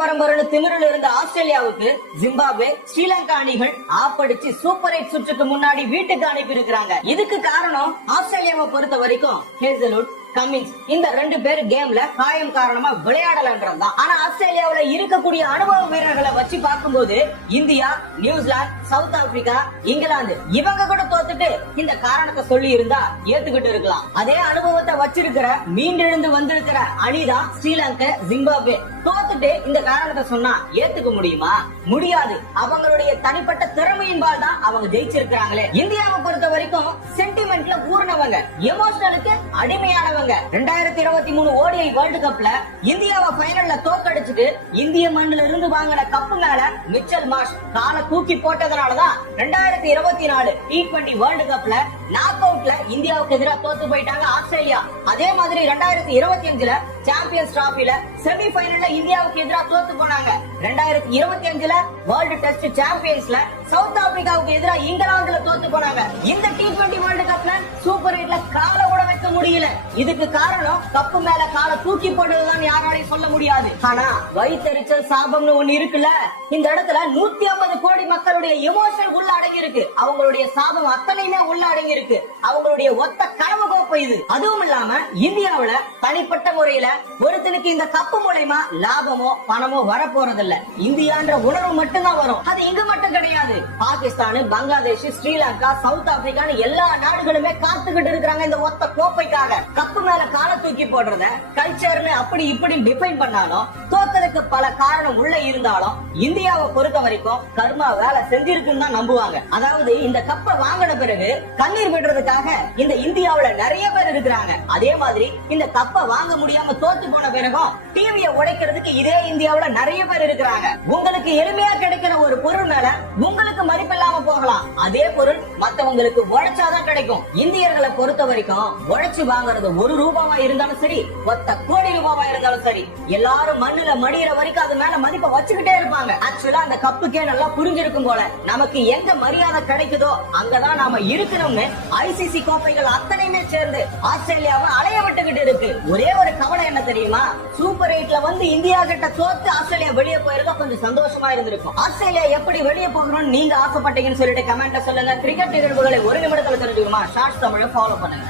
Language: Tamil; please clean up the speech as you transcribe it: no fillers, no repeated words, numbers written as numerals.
பரம்பரை திமிரில் இருந்த ஆஸ்திரேலியாவுக்கு ஜிம்பாப்வே, ஸ்ரீலங்கா அணிகள் ஆப்படிச்சு சூப்பர் 8 சுற்றுக்கு முன்னாடி வீட்டுக்கு அனுப்பி இருக்கிறாங்க. இதுக்கு காரணம் ஆஸ்திரேலியாவை பொறுத்த வரைக்கும் ஹேசல்வுட், கமின்ஸ் இந்த 2 பேர் கேம்ல காயம் காரணமா விளையாடலன்றதுதான். ஆனா ஆஸ்திரேலியாவுல இருக்கக்கூடிய அனுபவ வீரர்களை வச்சு பார்க்கும்போது India, New Zealand, south Africa, England இவங்க கூட தோத்துட்டு இந்த காரணத்தை சொல்லி இருந்தா ஏத்துக்கிட்டு இருக்கலாம். அதே அனுபவத்தை வச்சிருக்கிற மீண்டெழுந்து வந்திருக்கிற அணிதான் ஸ்ரீலங்கா, ஜிம்பாப்வே. தோத்துட்டு இந்த காரணத்தை சொன்னா ஏத்துக்க முடியுமா? முடியாது. அவங்களுடைய தனிப்பட்ட திறமையின்பால் தான் அவங்க ஜெயிச்சிருக்காங்களே. இந்தியாவை பொறுத்த வரைக்கும் சென்டிமெண்ட்ல ஊர்னவங்க, எமோஷனலுக்கு அடிமையானவங்க. 2023 ODI வேர்ல்ட் கப்ல இந்தியாவை ஃபைனல்ல தோக்கடிச்சிட்டு இந்திய மண்ணில இருந்து வாங்கின கப்பு மேல மிச்சல் மார்ஷ் காலை தூக்கி போட்டதனாலதான் 2024 T20 வேர்ல்ட் கப்ல நாக் அவுட்ல இந்தியாவுக்கு எதிராக தோத்து போயிட்டாங்க ஆஸ்திரேலியா. அதே மாதிரி 2025ல சாம்பியன்ஸ் டிராபில செமி ஃபைனல்ல இந்தியாவுக்கு எதிராக தோத்து போனாங்க. 2025ல வேர்ல்ட் டெஸ்ட் சாம்பியன்ஸ்ல சவுத் ஆப்பிரிக்காவுக்கு எதிராக இங்கிலாந்துல தோத்து போனாங்க. இந்த T20 வேர்ல்ட் கப்ல சூப்பர் 8ல கால கூட வைக்க முடியல. இதுக்கு காரணம் கப்பு மேல கால தூக்கி போட்டதுதான் யாராலையும் சொல்ல முடியாது. ஆனா வயித்தெரிச்சல் சாபம்னு ஒண்ணு இருக்குல்ல, இந்த இடத்துல 150 கோடி மக்களுடைய எமோஷன் உள்ள அடங்கி இருக்கு. அவங்களுடைய சாபம் அத்தனையுமே உள்ள அடங்கி இருக்கு. அவங்களுடைய ஒத்த கனவு கோப்பை இது. அதுவும் இல்லாம இந்தியாவுல தனிப்பட்ட முறையில ஒருத்தனுக்கு இந்த கப்பு மூலமா லாபமோ பணமோ வர போறதில்ல. இந்தியான்ற உணர்வு மட்டும்தான் வரும். அது இங்க மட்டும் கிடையாது. பாகிஸ்தான், பங்களாதேஷ், ஸ்ரீலங்கா, சவுத் ஆப்பிரிக்கான்னு எல்லா நாடுகளுமே காத்துக்கிட்டு இருக்கிறாங்க இந்த ஒத்த கோப்பைக்காக. கப்பு மேல கால தூக்கி போடுறத கல்ச்சர்னு அப்படி இப்படி டிஃபைன் பண்ணாலும் தோத்ததுக்கு பல காரணம் உள்ள இருந்தாலும் இந்தியாவை பொறுத்த வரைக்கும் கர்மா வேலை செஞ்சிருக்குன்னு தான் நம்புவாங்க. அதாவது இந்த கப்பை வாங்கின பிறகு கண்ணீர் விடுறதுக்காக இந்த இந்தியாவுல நிறைய பேர் இருக்கிறாங்க. அதே மாதிரி இந்த கப்பை வாங்க முடியாம தோத்து போன பிறகும் டிவியை உடைக்கிறதுக்கு இதே இந்தியாவுல நிறைய பேர் இருக்கிறாங்க. உங்களுக்கு எளிமையா கிடைக்கிற ஒரு பொருள் மேல உங்களுக்கு மதிப்பில்லாம போகலாம். அதே பொருள் மத்தவங்களுக்கு உழைச்சாதான் கிடைக்கும். இந்தியர்களை பொறுத்த வரைக்கும் உழைச்சு வாங்குறது 1 ரூபாவா இருந்தாலும் சரி, 1 கோடி ரூபாவா இருந்தாலும் சரி, எல்லாரும் மண்ணுல மடியிற வரைக்கும் அது மேல மதிப்பை வச்சுக்கிட்டே இருப்பாங்க. ஆக்சுவலா அந்த கப்புக்கே நல்லா புரிஞ்சிருக்கும் போல நமக்கு எங்க மரியாதை கிடைக்குதோ அங்கதான் நாம இருக்கணும்னு ICC கோப்பைகள் அத்தனையுமே சேர்ந்து ஆஸ்திரேலியாவை அலைய விட்டுக்கிட்டு இருக்கு. ஒரே ஒரு கவலை என்ன தெரியுமா? சூப்பர் 8ல வந்து இந்தியா கிட்ட தோத்து ஆஸ்திரேலியா வெளியே போயிருந்தா கொஞ்சம் சந்தோஷமா இருந்திருக்கும். ஆஸ்திரேலியா எப்படி வெளியே போகணும்னு நீங்க ஆசைப்பட்டீங்கன்னு சொல்லிட்டு கமெண்ட்ல சொல்லுங்க. கிரிக்கெட் நிகழ்வுகளை 1 நிமிடத்துல தெரிஞ்சுக்குமா ஷார்ட்ஸ் தமிழை ஃபாலோ பண்ணுங்க.